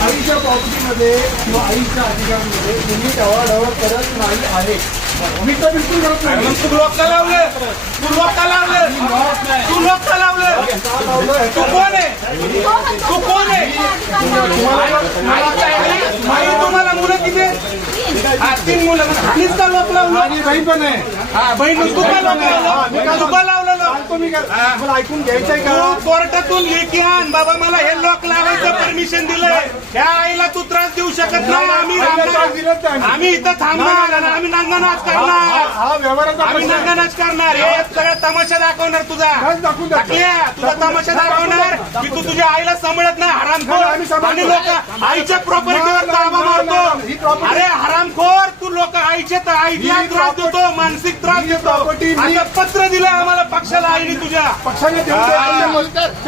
आईच्या प्रॉपर्टीमध्ये किंवा आईच्या अधिकारांमध्ये तुम्ही ढवळाढवळ करत नाही आहे. मी तर बिलकुल करत नाही. तू लोक का लावलं? तू लोक का लावलं? तू लोक का लावलं? तू कोण आहे? तू कोण आहे? आई तुम्हाला मुलं किती आहेत? 3 मुलं. मीच का लोक लावलं? माझी बहीण पण आहे. हा बहीण तू का लोक लावलं? तू का लावलं? तुम्ही मला ऐकून घ्यायचंय का? तू कोर्टातून लेखी आण बाबा मला हे लोक लावायचं परमिशन दिलंय. ह्या आईला तू त्रास देऊ शकत नाही. आम्ही इथं थांबणार आणि आम्ही नांगनाच करणार. हा व्यवहाराचा आम्ही नांगनाच करणार. हे सगळं तमाशा दाखवणार तुझा. तुझा तमाशा दाखवणार की तू तुझ्या आईला सांभाळत नाही हरामखोर. आणि लोक आईच्या प्रॉपर्टीवर ताबा मारतो. अरे हरामखोर तू लोक आईला त्रास देतो, मानसिक त्रास देतो. आता पत्र दिलं आम्हाला पक्षाला आईने तुझ्या पक्षाने